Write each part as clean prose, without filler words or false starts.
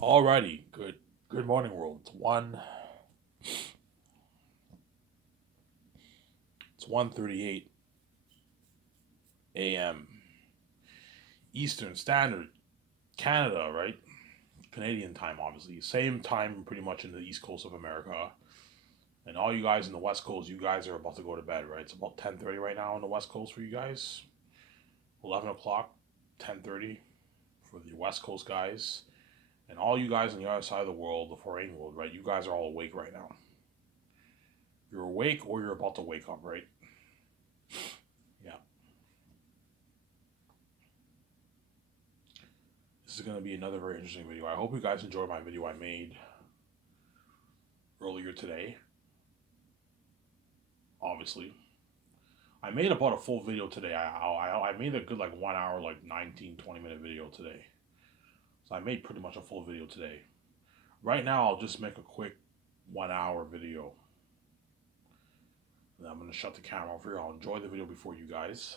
Alrighty, good morning world. It's 1:38 a.m. Eastern Standard Canada, right? Canadian time obviously. Same time pretty much in the East Coast of America. And all you guys in the West Coast, you guys are about to go to bed, right? It's about 10:30 right now on the West Coast for you guys. 11 o'clock, 10:30 for the West Coast guys. And all you guys on the other side of the world, the foreign world, right? You guys are all awake right now. You're awake or you're about to wake up, right? Yeah. This is going to be another very interesting video. I hope you guys enjoyed my video I made earlier today. Obviously, I made about a full video today. I made a good like 1 hour, like 19-20 minute video today. So I made pretty much a full video today. Right now, I'll just make a quick 1 hour video. And I'm going to shut the camera off here. I'll enjoy the video before you guys.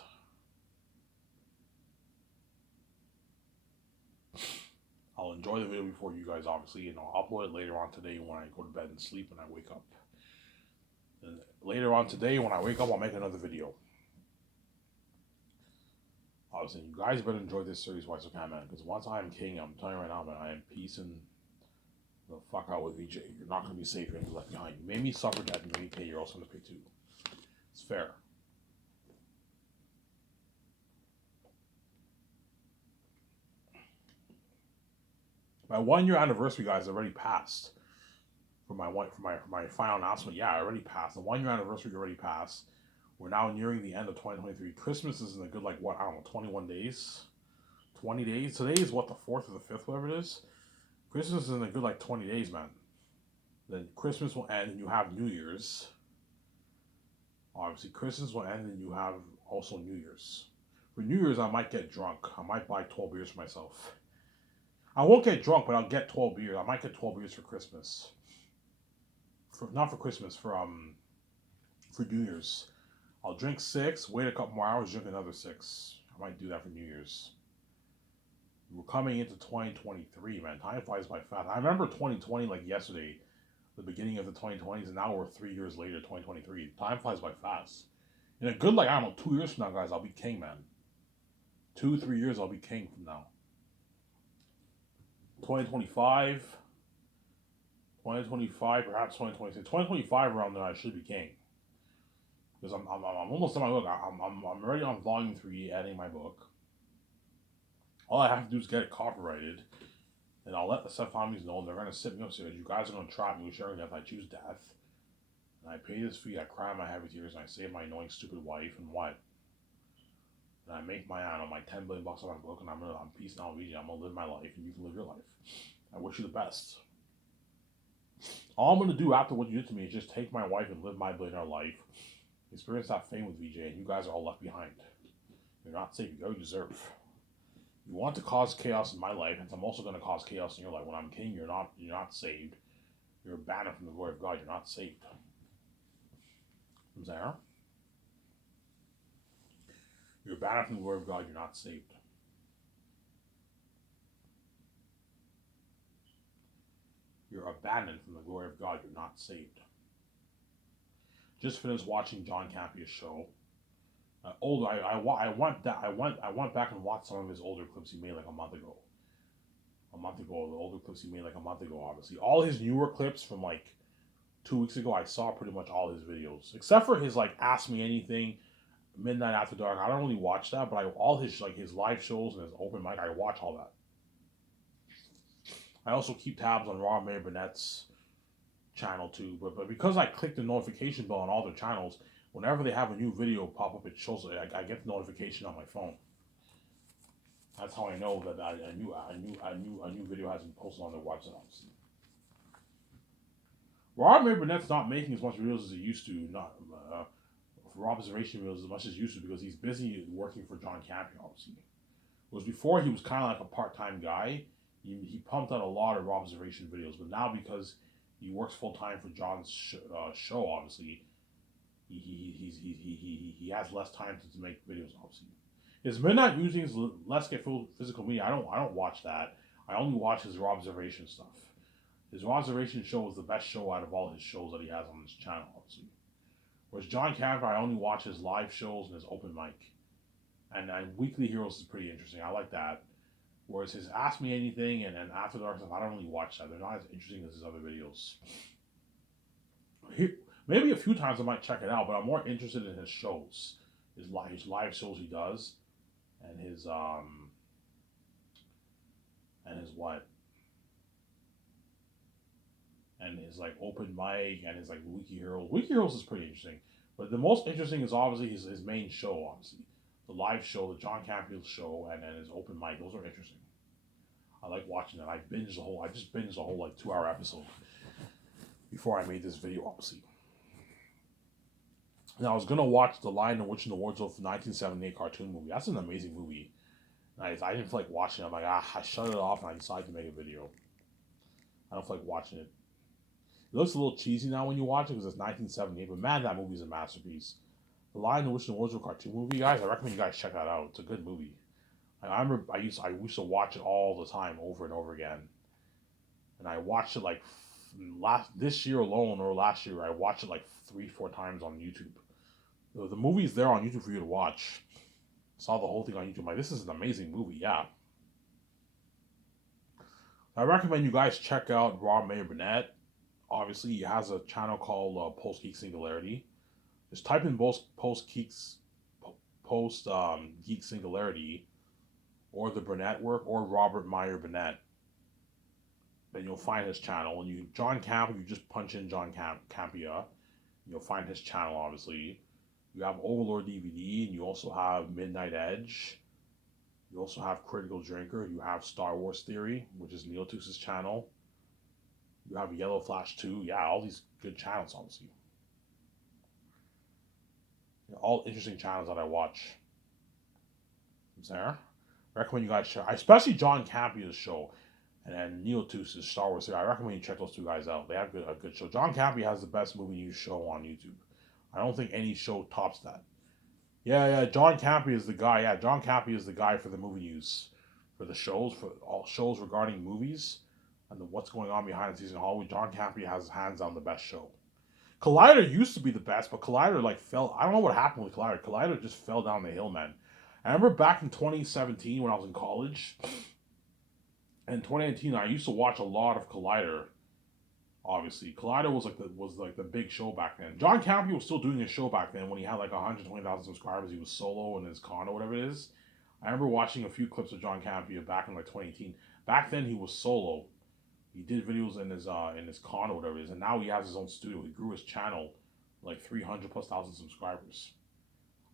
I'll enjoy the video before you guys, obviously, and I'll upload it later on today when I go to bed and sleep and I wake up. And later on today, when I wake up, I'll make another video. Obviously, you guys better enjoy this series, White Socan Man, because once I am king, I'm telling you right now, man, I am piecing the fuck out with VJ. You're not going to be safe. You're going to be left behind. You made me suffer that, you made me pay. You're also going to pay too. It's fair. My 1 year anniversary, guys, already passed. For my final announcement, yeah, I already passed. The 1 year anniversary already passed. We're now nearing the end of 2023. Christmas is in a good, like, what, I don't know, 21 days? 20 days? Today is what, the 4th or the 5th, whatever it is? Christmas is in a good, like, 20 days, man. Then Christmas will end and you have New Year's. Obviously, Christmas will end and you have also New Year's. For New Year's, I might get drunk. I might buy 12 beers for myself. I won't get drunk, but I'll get 12 beers. I might get 12 beers for Christmas. Not for Christmas, for New Year's. I'll drink 6, wait a couple more hours, drink another 6. I might do that for New Year's. We're coming into 2023, man. Time flies by fast. I remember 2020 like yesterday, the beginning of the 2020s, and now we're 3 years later, 2023. Time flies by fast. In a good, like, I don't know, 2 years from now, guys, I'll be king, man. 2-3 years, I'll be king from now. 2025, 2025, perhaps 2026. 2025 around there, I should be king. Because I'm almost done my book. I'm already on volume 3, editing my book. All I have to do is get it copyrighted, and I'll let the Seth families know they're going to sit me up. So you guys are going to trap me with sharing death. I choose death, and I pay this fee. I cry my heavy tears, and I save my annoying, stupid wife, and what? And I make my my $10 billion on my book, and I'm peace now, VJ. I'm gonna live my life, and you can live your life. I wish you the best. All I'm gonna do after what you did to me is just take my wife and live my billionaire life. Experience that fame with VJ, and you guys are all left behind. You're not safe. You go deserve. You want to cause chaos in my life, and I'm also going to cause chaos in your life. When I'm king, you're not saved. You're banned from the glory of God. You're not saved. There. You're banned from the glory of God. You're not saved. You're abandoned from the glory of God. You're not saved. Just finished watching John Campia's show. I went back and watched some of his older clips he made like a month ago. The older clips he made like a month ago, obviously. All his newer clips from like 2 weeks ago, I saw pretty much all his videos. Except for his like Ask Me Anything, Midnight After Dark. I don't really watch that, but all his like his live shows and his open mic, I watch all that. I also keep tabs on Rob Mayer Burnett's channel too, but because I click the notification bell on all their channels, whenever they have a new video pop up, it shows. I get the notification on my phone. That's how I know that a new video has been posted on their website. Obviously, Rob Burnett's not making as much videos as he used to. Not for observation videos as much as he used to because he's busy working for John Campia. Obviously, whereas before he was kind of like a part-time guy. He pumped out a lot of observation videos, but now because he works full time for John's show, obviously, he has less time to make videos. Obviously, his Midnight Musings, Let's Get Physical Media. I don't watch that. I only watch his Raw Observation stuff. His Raw Observation show is the best show out of all his shows that he has on his channel, obviously. Whereas John Camper, I only watch his live shows and his open mic. And Weekly Heroes is pretty interesting. I like that. Whereas his Ask Me Anything and After Dark stuff, I don't really watch that. They're not as interesting as his other videos. Maybe a few times I might check it out, but I'm more interested in his shows, his live shows he does, and his what, and his like open mic and his like Wiki Heroes. Wiki Heroes is pretty interesting, but the most interesting is obviously his main show, obviously the live show, the John Campfield show, and then his open mic. Those are interesting. I like watching that. I just binged the whole like 2 hour episode before I made this video, obviously. Now I was gonna watch The Lion, the Witch, and the Wardrobe, 1978 cartoon movie. That's an amazing movie. And I didn't feel like watching it. I'm like, I shut it off and I decided to make a video. I don't feel like watching it. It looks a little cheesy now when you watch it because it's 1978, but man, that movie's a masterpiece. The Lion, the Witch, and the Wardrobe cartoon movie, guys, I recommend you guys check that out. It's a good movie. I remember I used to watch it all the time, over and over again. And I watched it like this year alone, or last year, I watched it like 3-4 times on YouTube. The movie's there on YouTube for you to watch. Saw the whole thing on YouTube. I'm like, this is an amazing movie, yeah. I recommend you guys check out Rob Mayer Burnett. Obviously, he has a channel called Post Geek Singularity. Just type in both Post Geek Singularity, or the Burnett Work, or Robert Meyer Burnett. Then you'll find his channel. And John Camp, you just punch in John Campia, you'll find his channel, obviously. You have Overlord DVD, and you also have Midnight Edge. You also have Critical Drinker. You have Star Wars Theory, which is Neotus's channel. You have Yellow Flash 2. Yeah, all these good channels, obviously. All interesting channels that I watch. There. I recommend you guys check, especially John Campia's show and Neotus's Star Wars Theory. I recommend you check those two guys out. They have a good show. John Campia has the best movie news show on YouTube. I don't think any show tops that. Yeah, John Campia is the guy. Yeah, John Campia is the guy for the movie news, for the shows, for all shows regarding movies and what's going on behind the scenes in Hollywood. John Campia has hands down the best show. Collider used to be the best, but Collider like fell. I don't know what happened with Collider. Collider just fell down the hill, man. I remember back in 2017 when I was in college, and 2019 I used to watch a lot of Collider. Obviously, Collider was like the big show back then. John Campia was still doing his show back then when he had like 120,000 subscribers. He was solo in his condo, whatever it is. I remember watching a few clips of John Campia back in like 2018. Back then he was solo. He did videos in his condo, whatever it is, and now he has his own studio. He grew his channel like 300,000+ subscribers.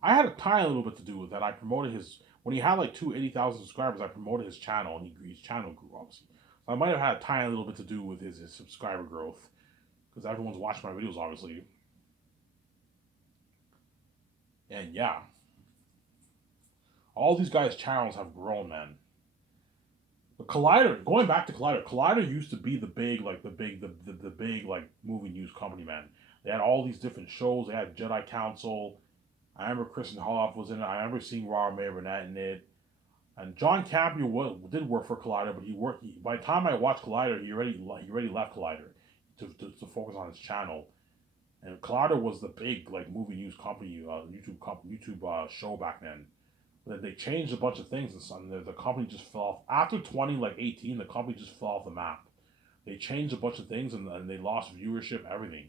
I had a tiny little bit to do with that. I promoted when he had like 280,000 subscribers. I promoted his channel, and his channel grew, obviously. So I might have had a tiny little bit to do with his subscriber growth, because everyone's watching my videos, obviously. And yeah, all these guys' channels have grown, man. But Collider, going back to Collider used to be the big like movie news company, man. They had all these different shows. They had Jedi Council. I remember Kristen Holoff was in it. I remember seeing Robert Mayer Burnett in it. And John Campia did work for Collider, but by the time I watched Collider, he already left Collider to focus on his channel. And Collider was the big like movie news company, YouTube show back then. But they changed a bunch of things, and the company just fell off after 2018. The company just fell off the map. They changed a bunch of things, and they lost viewership, everything.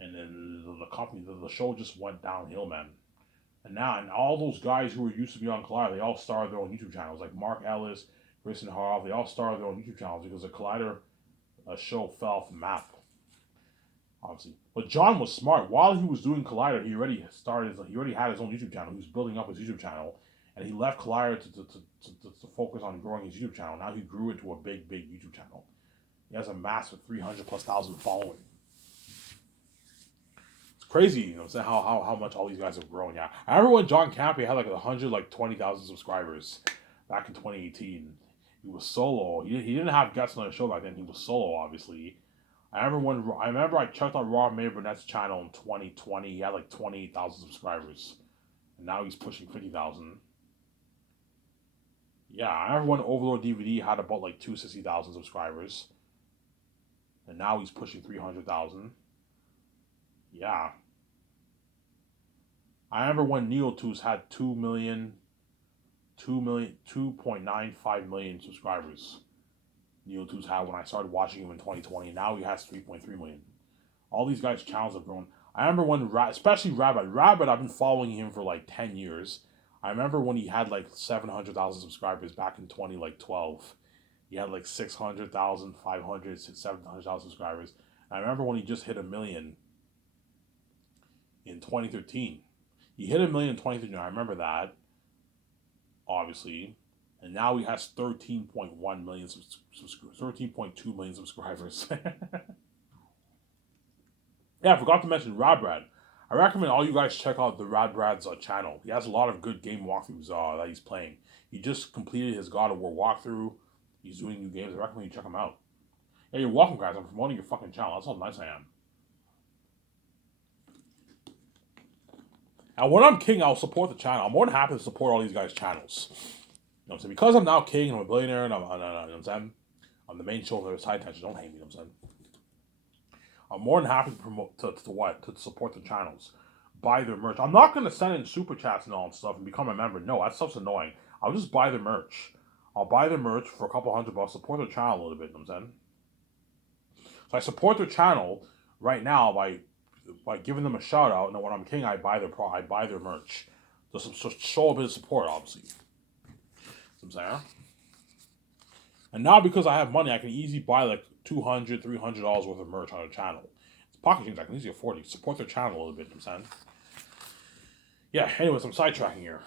And then the show just went downhill, man. And all those guys who were used to be on Collider, they all started their own YouTube channels. Like Mark Ellis, Kristen Harhoff, they all started their own YouTube channels because the Collider show fell off the map, obviously. But John was smart. While he was doing Collider, he already had his own YouTube channel. He was building up his YouTube channel, and he left Collider to focus on growing his YouTube channel. Now he grew it to a big YouTube channel. He has a massive 300,000+ following. Crazy, you know what I'm saying, how much all these guys have grown. Yeah, I remember when John Campia had like 120,000 subscribers back in 2018. He was solo. He didn't have guests on the show back then. He was solo, obviously. I remember I checked on Rob Mayer Burnett's channel in 2020. He had like 28,000 subscribers, and now he's pushing 50,000. Yeah, I remember when Overlord DVD had about like 260,000 subscribers, and now he's pushing 300,000. Yeah, I remember when Neotooth had 2.95 million subscribers. Neotooth had when I started watching him in 2020. Now he has 3.3 million. All these guys' channels have grown. I remember when, especially Rabbit. Rabbit, I've been following him for like 10 years. I remember when he had like 700,000 subscribers back in 2012. He had like 600,000, 500, 700,000 subscribers. And I remember when he just hit a million in 2013. He hit a million in 2013. I remember that, obviously. And now he has 13.1 million, 13.2 million subscribers. Yeah, I forgot to mention Radbrad. I recommend all you guys check out the Radbrad's channel. He has a lot of good game walkthroughs that he's playing. He just completed his God of War walkthrough. He's doing new games. I recommend you check him out. Yeah, you're welcome, guys. I'm promoting your fucking channel. That's how nice I am. And when I'm king, I'll support the channel. I'm more than happy to support all these guys' channels. You know what I'm saying? Because I'm now king and I'm a billionaire and you know what I'm saying? I'm the main show of the side tension. Don't hate me, you know what I'm saying? I'm more than happy to promote to what? To support the channels. Buy their merch. I'm not gonna send in super chats and all that stuff and become a member. No, that stuff's annoying. I'll just buy their merch. I'll buy their merch for a couple $100, support their channel a little bit, you know what I'm saying? So I support their channel right now by giving them a shout out, and then when I'm king, I buy their merch. Just show a bit of support, obviously. You know what I'm saying? And now because I have money, I can easily buy like $200, $300 worth of merch on their channel. It's pocket change. I can easily afford it. Support their channel a little bit, you know what I'm saying? Yeah, anyways, I'm sidetracking here.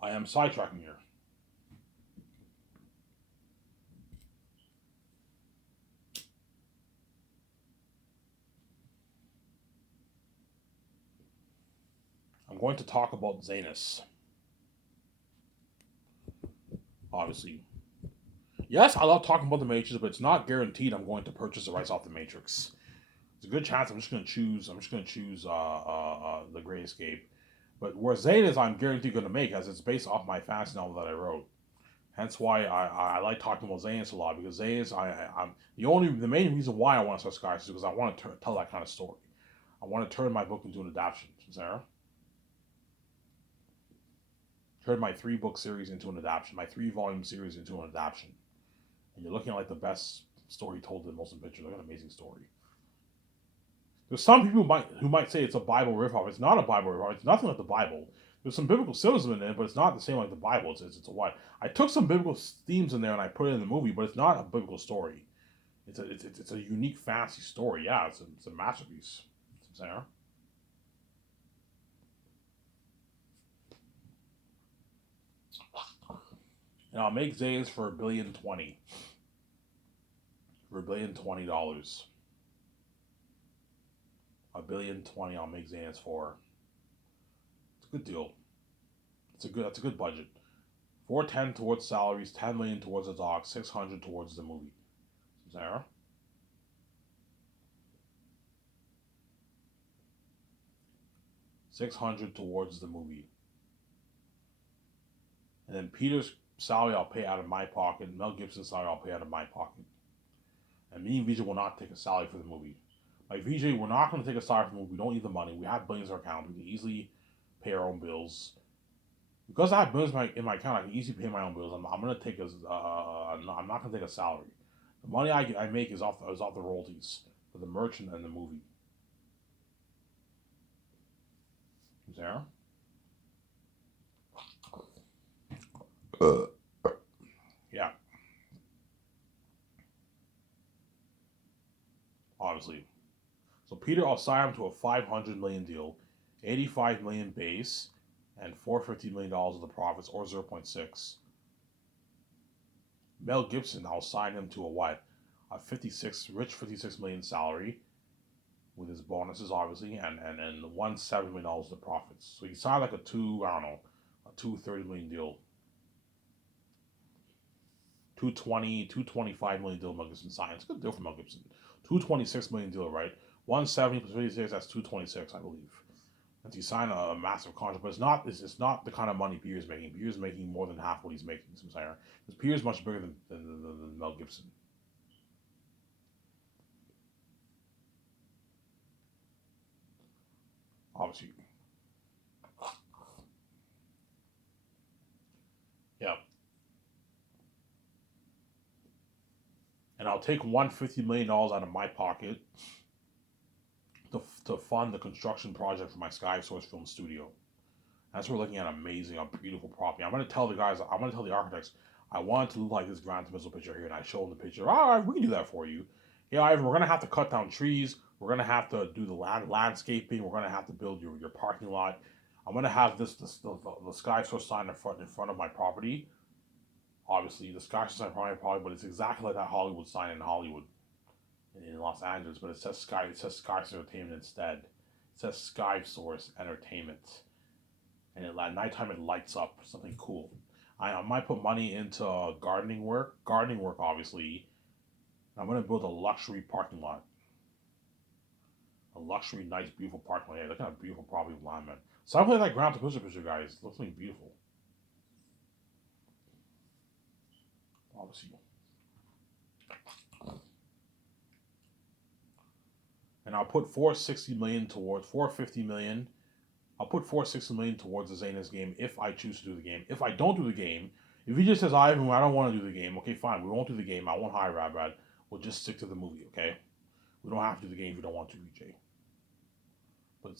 I am sidetracking here. I'm going to talk about Zanus. Obviously. Yes, I love talking about the Matrix, but it's not guaranteed I'm going to purchase the rights off the Matrix. There's a good chance I'm just going to choose the Great Escape. But where Zanus I'm guaranteed going to make, as it's based off my fantasy novel that I wrote. Hence why I like talking about Zanus a lot, because Zanus I'm the main reason why I want to start Skywars is because I want to tell that kind of story. I want to turn my book into an adaptation, Sarah. Turn my 3-book series into an adaptation, my 3-volume series into an adaptation. And you're looking at like the best story told in motion picture. Like an amazing story. There's some people who might say it's a Bible ripoff. It's not a Bible ripoff. It's nothing like the Bible. There's some biblical symbolism in it, but it's not the same like the Bible. It's a what? I took some biblical themes in there and I put it in the movie, but it's not a biblical story. It's a unique fantasy story. Yeah, it's a masterpiece. Sarah. And I'll make Zays for $1,020,000,000. For $1,020,000,000. $1,020,000,000 I'll make Zays for. It's a good deal. That's a good budget. 410 towards salaries, 10 million towards the dog, 600 towards the movie. Sarah. 600 towards the movie. And then Peter's salary I'll pay out of my pocket. Mel Gibson's salary I'll pay out of my pocket. And me and VJ will not take a salary for the movie. Like VJ, we're not going to take a salary for the movie. We don't need the money. We have billions in our account. We can easily pay our own bills. Because I have billions in my account, I can easily pay my own bills. I'm going to take I'm not going to take a salary. The money I make is off the royalties for the merchant and the movie. Sarah? Yeah. Obviously. So Peter, I'll sign him to a $500 million deal, $85 million base, and $450 million of the profits, or 0.6. Mel Gibson, I'll sign him to a what? A 56 million salary, with his bonuses obviously, and $170 million of the profits. So he signed like a $230 million deal. 220, 225 million deal Mel Gibson signed. It's a good deal for Mel Gibson. 226 million deal, right? 170 plus 56, that's 226, I believe. And he signed a massive contract, but it's not the kind of money Pierre's making. Pierre's making more than half what he's making. Because Pierre's much bigger than Mel Gibson. Obviously. Yeah. And I'll take $150 million out of my pocket to fund the construction project for my Sky Source Film Studio. That's we're looking at amazing, a beautiful property. I'm gonna tell the guys, I'm gonna tell the architects, I want it to look like this Grand Missile picture here, and I show them the picture. All right, we can do that for you. Yeah, Ivan, we're gonna have to cut down trees. We're gonna have to do the landscaping. We're gonna have to build your parking lot. I'm gonna have the Sky Source sign in front of my property. Obviously, the Sky Source sign probably, but it's exactly like that Hollywood sign in Hollywood, in Los Angeles. But it says Sky Source Entertainment instead. It says Sky Source Entertainment. And at nighttime it lights up, something cool. I might put money into gardening work. Gardening work, obviously. I'm gonna build a luxury parking lot, a luxury, nice, beautiful parking lot. Yeah, look at a beautiful property of land, man. So I play that ground to picture, guys. It looks like beautiful. Obviously. And I'll put 460 million towards 450 million. I'll put 460 million towards the Zaynus game if I choose to do the game. If I don't do the game, if he just says, Ivan, I don't want to do the game, okay, fine, we won't do the game. I won't hire Rabad. We'll just stick to the movie, okay? We don't have to do the game if you don't want to, VJ. But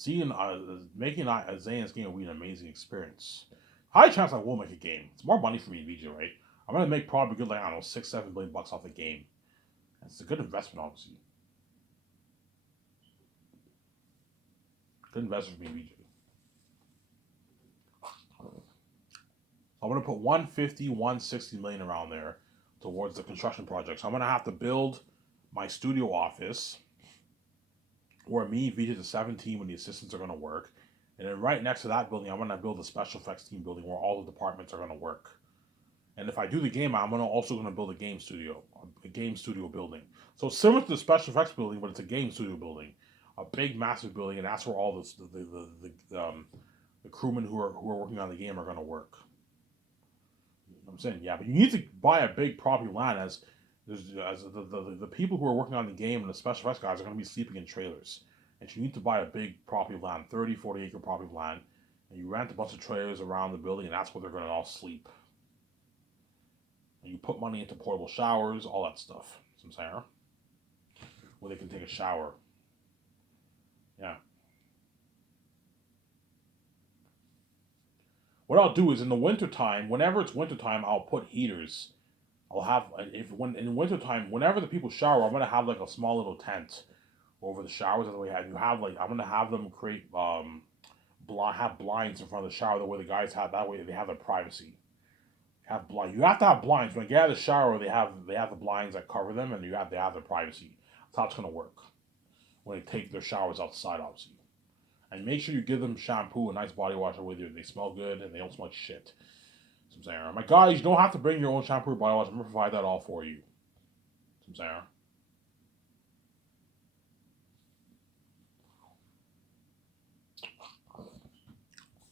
making a Zaynus game will be an amazing experience. High chance I will make a game. It's more money for me, VJ, right? I'm gonna make probably good, like, I don't know, $6-7 billion off the game. It's a good investment, obviously. Good investment for me, VJ. I'm going to put 150, 160 million around there towards the construction project. So I'm going to have to build my studio office where me, VJ, the 17 when the assistants are going to work. And then right next to that building, I'm going to build a special effects team building where all the departments are going to work. And if I do the game, I'm also going to build a game studio building. So similar to the special effects building, but it's a game studio building, a big, massive building, and that's where all the crewmen who are working on the game are going to work. I'm saying, yeah, but you need to buy a big property land as the people who are working on the game and the special effects guys are going to be sleeping in trailers. And you need to buy a big property of land, 30, 40 acre property of land, and you rent a bunch of trailers around the building, and that's where they're going to all sleep. And you put money into portable showers, all that stuff. Some Sarah, where they can take a shower. Yeah. What I'll do is in the wintertime, whenever it's wintertime, I'll put heaters. I'll have when in wintertime, whenever the people shower, I'm gonna have like a small little tent over the showers that we have. You have like I'm gonna have them create have blinds in front of the shower. The way the guys have that way they have their privacy. Have blind. You have to have blinds when they get out of the shower. They have the blinds that cover them, and they have their privacy. That's how it's gonna work when they take their showers outside, obviously. And make sure you give them shampoo and nice body wash with you. They smell good and they don't smell like shit. So I'm saying, my guys, you don't have to bring your own shampoo or body wash. I'm gonna provide that all for you. So I'm saying.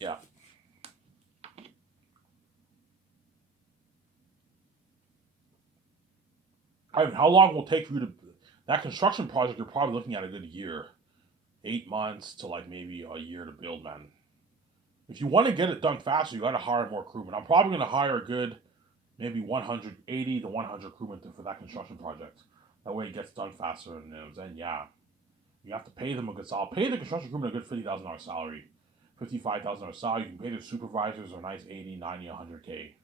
Yeah. I mean, how long will it take for you to that construction project? You're probably looking at a good year, 8 months to like maybe a year to build, man. If you want to get it done faster, you got to hire more crewmen. I'm probably going to hire a good maybe 180 to 100 crewmen for that construction project. That way it gets done faster, and then yeah, you have to pay them a good salary. Pay the construction crewmen a good $50,000 salary, $55,000 salary. You can pay the supervisors a nice 80, 90, 100K.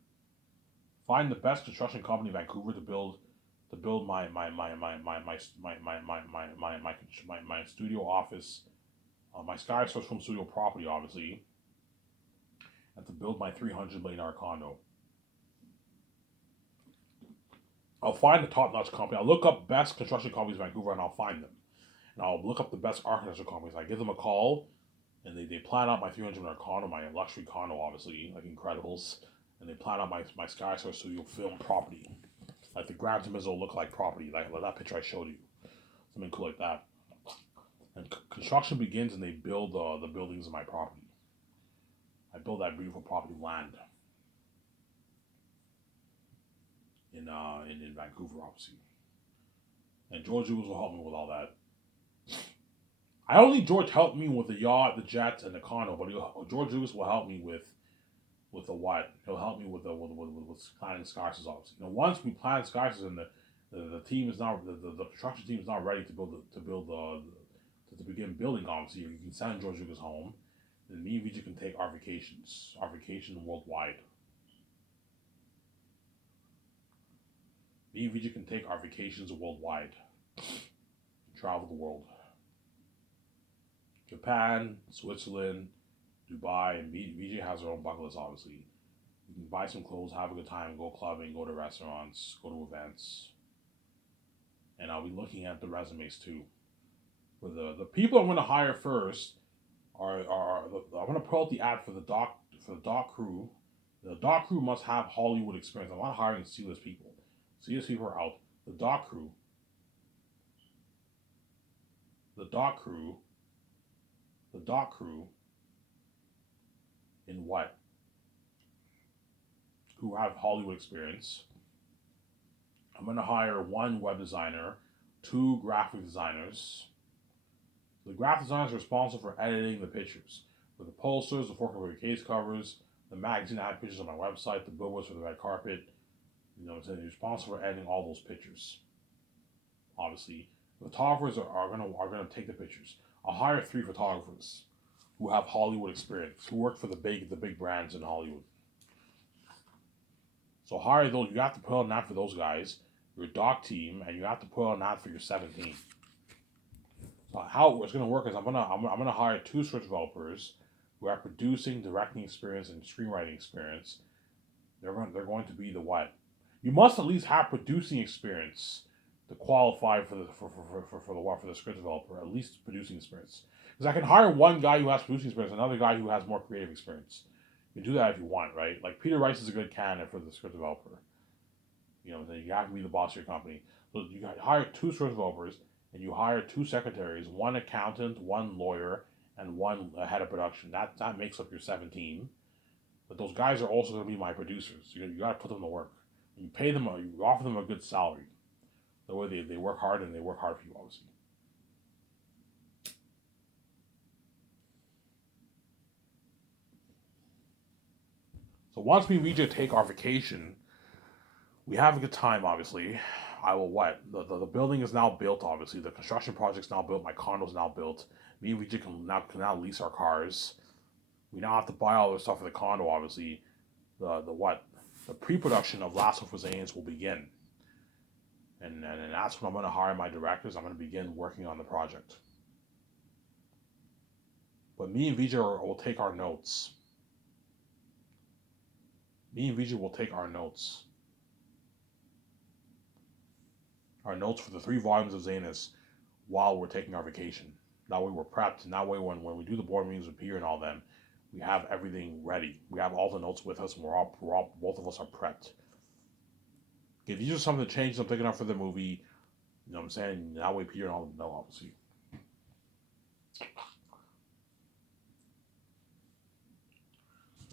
Find the best construction company in Vancouver to build my studio office, my Sky Source Film Studio property, obviously, and to build my $300 million condo. I'll find the top-notch company. I'll look up best construction companies in Vancouver, and I'll find them. And I'll look up the best architecture companies. I give them a call, and they plan out my $300 million condo, my luxury condo, obviously, like Incredibles, and they plan out my Sky Source Studio film property. Like the Gran Turismo look-like property, like that picture I showed you, something cool like that. And construction begins, and they build the buildings in my property. I build that beautiful property land in Vancouver, obviously. And George Lucas will help me with all that. I don't think George helped me with the yacht, the jets, and the condo, but George Lucas will help me with the what? He'll help me with planning Skysis, obviously. Once we plan Skysis and the team is not the construction team is not ready to to begin building, obviously, you can send George Lucas home, and me and Vijay can take our vacation worldwide. Me and Vijay can take our vacations worldwide, travel the world. Japan, Switzerland, Dubai, and Vijay has her own bucket list, obviously. You can buy some clothes, have a good time, go clubbing, go to restaurants, go to events. And I'll be looking at the resumes too. For the people I'm going to hire first I'm going to put out the ad for the doc crew. The doc crew must have Hollywood experience. I'm not hiring C-list people. C-list people are out. The doc crew. The doc crew. The doc crew. In what? Who have Hollywood experience. I'm going to hire 1 web designer, 2 graphic designers. The graphic designers are responsible for editing the pictures. For the posters, the 4-cover case covers, the magazine ad pictures on my website, the billboards for the red carpet. They're responsible for editing all those pictures. Obviously, the photographers are gonna take the pictures. I'll hire 3 photographers who have Hollywood experience, who work for the big brands in Hollywood. So hire those. You have to put on that for those guys, your doc team, and you have to put on that for your 17. So how it's gonna work is I'm gonna hire 2 script developers who have producing, directing experience, and screenwriting experience. They're going to be the what? You must at least have producing experience to qualify for the script developer. At least producing experience, because I can hire 1 guy who has producing experience, another guy who has more creative experience. You can do that if you want, right? Like Peter Rice is a good candidate for the script developer. You have to be the boss of your company. So you hire 2 script developers, and you hire 2 secretaries, 1 accountant, 1 lawyer, and 1 head of production. That makes up your 17. But those guys are also going to be my producers. You got to put them to work. You pay them, you offer them a good salary. The way they work hard, and they work hard for you, obviously. So once we reach take our vacation, we have a good time, obviously. I will what? The building is now built, obviously. The construction project's now built. My condo's now built. Me and Vijay can now lease our cars. We now have to buy all the stuff for the condo, obviously. The pre-production of Last of Us Aliens will begin. And that's when I'm going to hire my directors. I'm going to begin working on the project. But me and Vijay will take our notes. Me and Vijay will take our notes. Our notes for the 3 volumes of Zanus while we're taking our vacation. That way we're prepped. And that way when we do the board meetings with Peter and all them, we have everything ready. We have all the notes with us, and both of us are prepped. If these are some of the changes I'm thinking of for the movie, you know what I'm saying? That way Peter and all them know, obviously.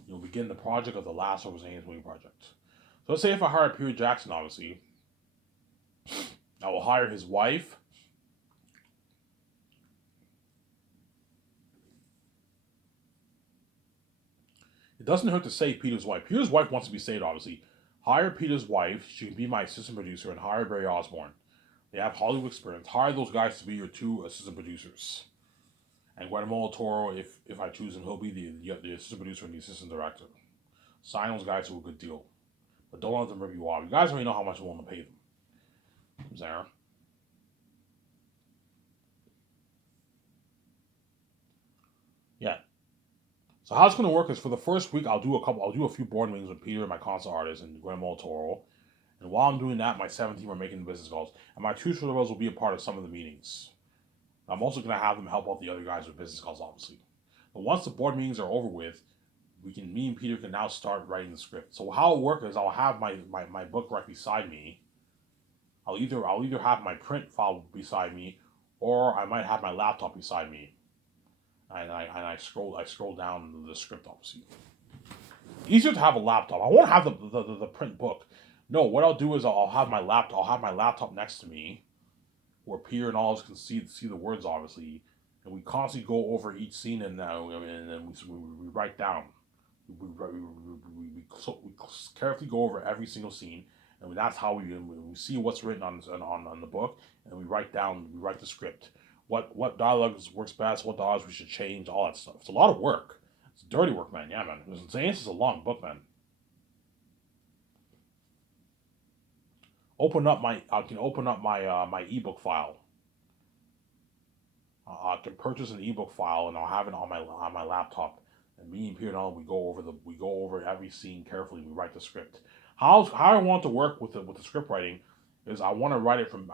You'll begin the project of the Last of Us Aliens movie project. So let's say if I hire Peter Jackson, obviously, I will hire his wife. It doesn't hurt to say Peter's wife. Peter's wife wants to be saved, obviously. Hire Peter's wife. She can be my assistant producer, and hire Barry Osborne. They have Hollywood experience. Hire those guys to be your 2 assistant producers. And Guillermo del Toro, if I choose him, he'll be the assistant producer and the assistant director. Sign those guys to a good deal. But don't let them rip you off. You guys already know how much I'm willing to pay them. Sarah. Yeah. So how it's going to work is for the first week, I'll do a few board meetings with Peter and my console artist and Guillermo del Toro. And while I'm doing that, my 17 are making the business calls. And my 2 short will be a part of some of the meetings. I'm also going to have them help out the other guys with business calls, obviously. But once the board meetings are over with, me and Peter can now start writing the script. So how it works is I'll have my book right beside me. I'll either have my print file beside me, or I might have my laptop beside me, and I scroll down the script obviously. Easier to have a laptop. I won't have the print book. No, what I'll do is I'll have my laptop. I'll have my laptop next to me, where Peter and all of us can see the words obviously, and we constantly go over each scene and then we write down. We carefully go over every single scene, and that's how we see what's written on the book, and we write the script. What dialogues works best, what dialogues we should change, all that stuff. It's a lot of work. It's dirty work, man. Yeah, man. This is a long book, man. I can open up my ebook file. I can purchase an ebook file and I'll have it on my laptop. And me and Peter and all we go over every scene carefully. We write the script. How I want to work with the script writing is I want to write it from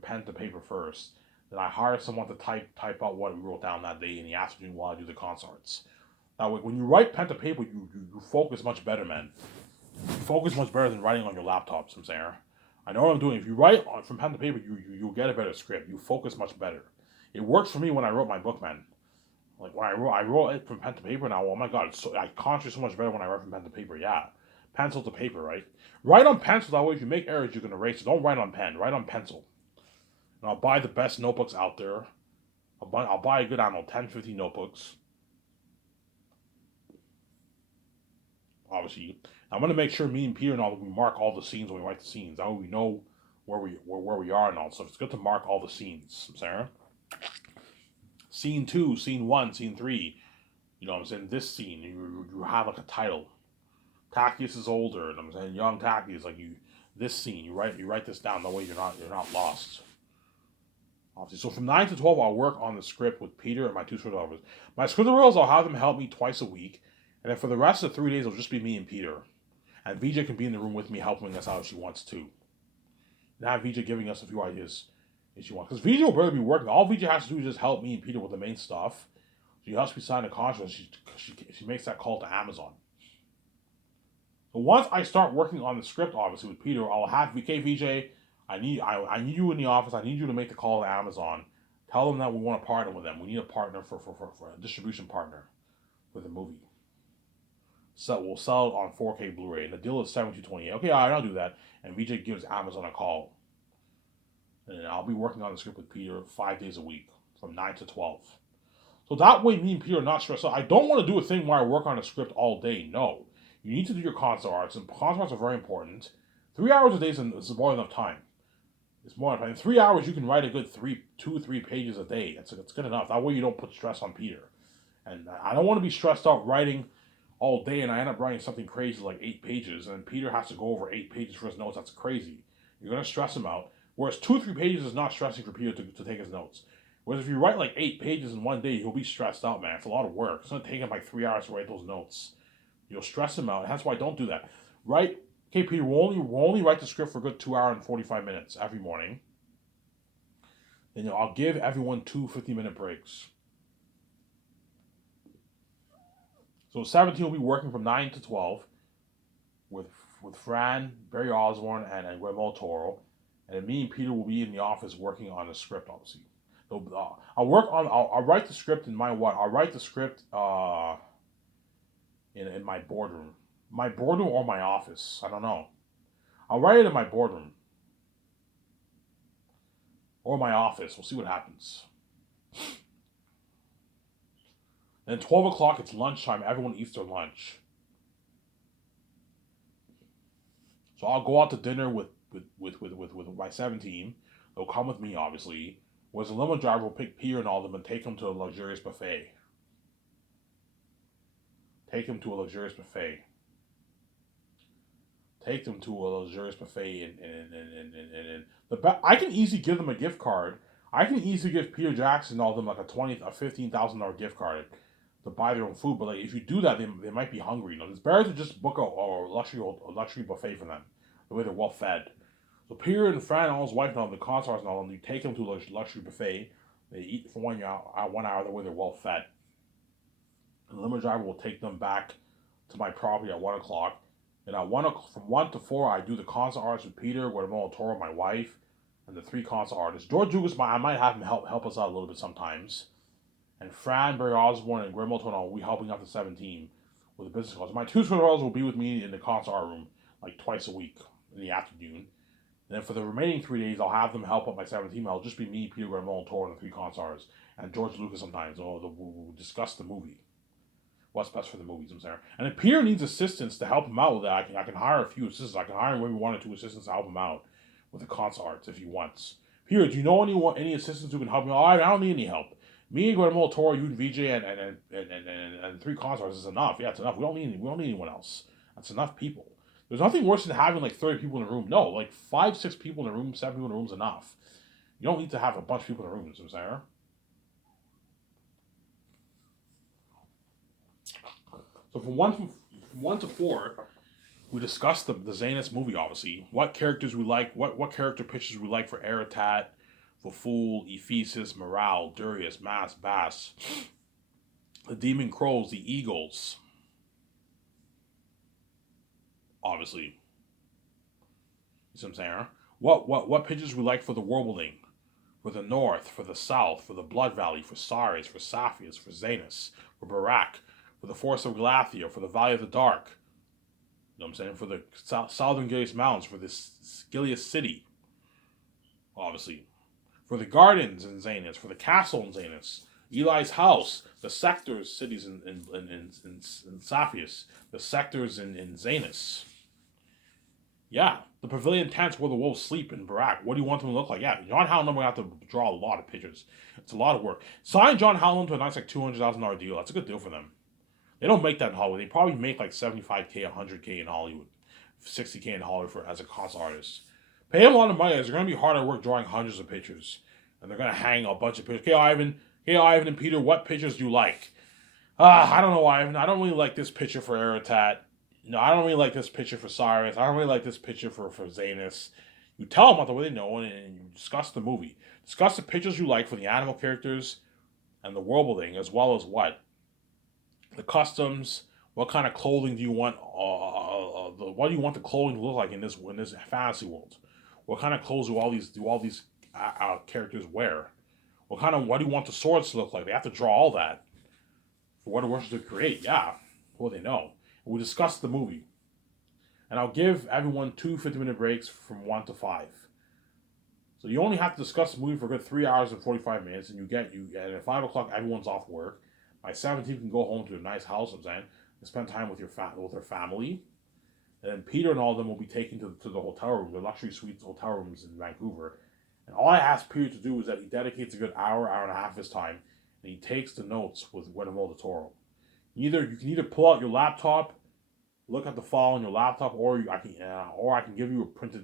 pen to paper first. Then I hire someone to type out what we wrote down that day in the afternoon while I do the concerts. That way, when you write pen to paper, you focus much better, man. You focus much better than writing on your laptop. I'm saying. I know what I'm doing. If you write from pen to paper, you'll get a better script. You focus much better. It works for me when I wrote my book, man. Like when I wrote it from pen to paper now. Oh my god, I concentrate so much better when I write from pen to paper. Yeah, pencil to paper, right? Write on pencil. That way, if you make errors, you can erase it. Don't write on pen. Write on pencil. And I'll buy the best notebooks out there. I'll buy a good, I don't know, 10, 15 notebooks. Obviously, I'm gonna make sure me and Peter and all we mark all the scenes when we write the scenes. That way we know where we are and all. So it's good to mark all the scenes, Sarah. Scene 2, scene 1, scene 3. You know what I'm saying? This scene, you have like a title. Tactius is older, and I'm saying young Tactius, like you. This scene, you write this down. That way you're not lost. Obviously, so from 9 to 12, I'll work on the script with Peter and my two script writers. My script writers, I'll have them help me twice a week, and then for the rest of the 3 days, it'll just be me and Peter. And VJ can be in the room with me, helping us out if she wants to. And have VJ giving us a few ideas if she wants. Because VJ will barely be working. All VJ has to do is just help me and Peter with the main stuff. She helps me sign a contract. She makes that call to Amazon. So once I start working on the script, obviously with Peter, I'll have VJ. I need you in the office. I need you to make the call to Amazon. Tell them that we want to partner with them. We need a partner for a distribution partner for the movie. So we'll sell it on 4K Blu-ray, and the deal is $72.28. Okay, I'll do that. And VJ gives Amazon a call, and I'll be working on the script with Peter 5 days a week from 9 to 12. So that way, me and Peter are not stressed out. I don't want to do a thing where I work on a script all day. No, you need to do your concept arts, and concept arts are very important. 3 hours a day is more than enough time. It's more than enough. In 3 hours, you can write a good 3 pages a day. It's good enough. That way, you don't put stress on Peter. And I don't want to be stressed out writing all day, and I end up writing something crazy like 8 pages, and Peter has to go over 8 pages for his notes. That's crazy. You're going to stress him out. Whereas 2 or 3 pages is not stressing for Peter to take his notes. Whereas if you write like 8 pages in one day, he'll be stressed out, man. It's a lot of work. It's going to take him like 3 hours to write those notes. You'll stress him out. That's why I don't do that. Right? Okay, Peter, we'll only write the script for a good 2 hours and 45 minutes every morning. Then I'll give everyone 2 50-minute breaks. So 17 will be working from 9 to 12 with Fran, Barry Osborne, and Guillermo Toro. And then me and Peter will be in the office working on the script, obviously. So, I'll write the script in I'll write the script in my boardroom. My boardroom or my office. I don't know. I'll write it in my boardroom. Or my office. We'll see what happens. Then 12 o'clock, it's lunchtime. Everyone eats their lunch. So I'll go out to dinner with my 17. They'll come with me, obviously. Whereas the limo driver will pick Peter and all of them and take them to a luxurious buffet. Take them to a luxurious buffet. Take them to a luxurious buffet and I can easily give them a gift card. I can easily give Peter Jackson and all of them like a $15,000 gift card to buy their own food. But like if you do that, they might be hungry. You know, it's better to just book a luxury buffet for them. The way they're well fed. So Peter and Fran and all his wife and all the consorts and all of them, you take them to a luxury buffet. They eat for 1 hour. That way they're well fed. And the limo driver will take them back to my property at 1 o'clock. And from 1 to 4, I do the concert artists with Peter, Guillermo del Toro, my wife, and the 3 concert artists. George Lucas, I might have him help us out a little bit sometimes. And Fran, Barry Osborne, and Guillermo del Toro will be helping out the 7 team with the business calls. My 2 script will be with me in the concert art room like twice a week in the afternoon. And then for the remaining 3 days, I'll have them help out my 7 team. It'll just be me, Peter, Guillermo del Toro, and the 3 concert artists, and George Lucas sometimes. We'll discuss the movie. What's best for the movies, I'm saying. And if Peter needs assistants to help him out with that, I can hire a few assistants. I can hire maybe 1 or 2 assistants to help him out with the concert arts if he wants. Peter, do you know any assistants who can help me? Oh, I don't need any help. Me and Guillermo del Toro, you and VJ, and 3 concert artists is enough. Yeah, it's enough. We don't need anyone else. That's enough people. There's nothing worse than having like 30 people in a room. No, like 5, 6 people in a room, 7 people in a room is enough. You don't need to have a bunch of people in a room, you know what I'm saying? So from 1 to 4, we discussed the Zanus movie, obviously. What characters we like, what character pictures we like for Aratat, for Fool, Ephesus, Morale, Durius, Mass, Bass, the Demon Crows, the Eagles. Obviously. You see what I'm saying? What pictures we like for the Warbling, for the North, for the South, for the Blood Valley, for Saris, for Saphius, for Zanus, for Barak, for the Forest of Galathia, for the Valley of the Dark. You know what I'm saying? For the Southern Gilead Mountains, for this Gilead City, obviously. For the gardens in Zanus, for the castle in Zanus, Eli's house, the sectors, cities in Saphius, the sectors in Zanus. Yeah, the pavilion tents where the wolves sleep in Barak. What do you want them to look like? Yeah, John Howland will have to draw a lot of pictures. It's a lot of work. Sign John Howland to a nice like $200,000 deal. That's a good deal for them. They don't make that in Hollywood. They probably make like 75K, 100K in Hollywood, 60K in Hollywood as a concert artist. Pay them a lot of money. They're going to be hard at work drawing hundreds of pictures, and they're going to hang a bunch of pictures. Hey Ivan and Peter, what pictures do you like? I don't know, Ivan. I don't really like this picture for Aratat. No, I don't really like this picture for Cyrus. I don't really like this picture for Zanus. You tell them about the way they know, and you discuss the movie. Discuss the pictures you like for the animal characters and the world building, as well as the customs. What kind of clothing do you want? What do you want the clothing to look like in this fantasy world? What kind of clothes do all these characters wear? What do you want the swords to look like? They have to draw all that for what it wants to create. Yeah, well they know. We discussed the movie, and I'll give everyone 2 50-minute breaks from 1 to 5. So you only have to discuss the movie for a good 3 hours and 45 minutes, and and at 5 o'clock everyone's off work. My 17 can go home to a nice house, I'm saying, and spend time with their family. And then Peter and all of them will be taken to the hotel room, the luxury suites hotel rooms in Vancouver. And all I ask Peter to do is that he dedicates a good hour and a half of his time, and he takes the notes with Guillermo del Toro. You can either pull out your laptop, look at the file on your laptop, or I can give you a printed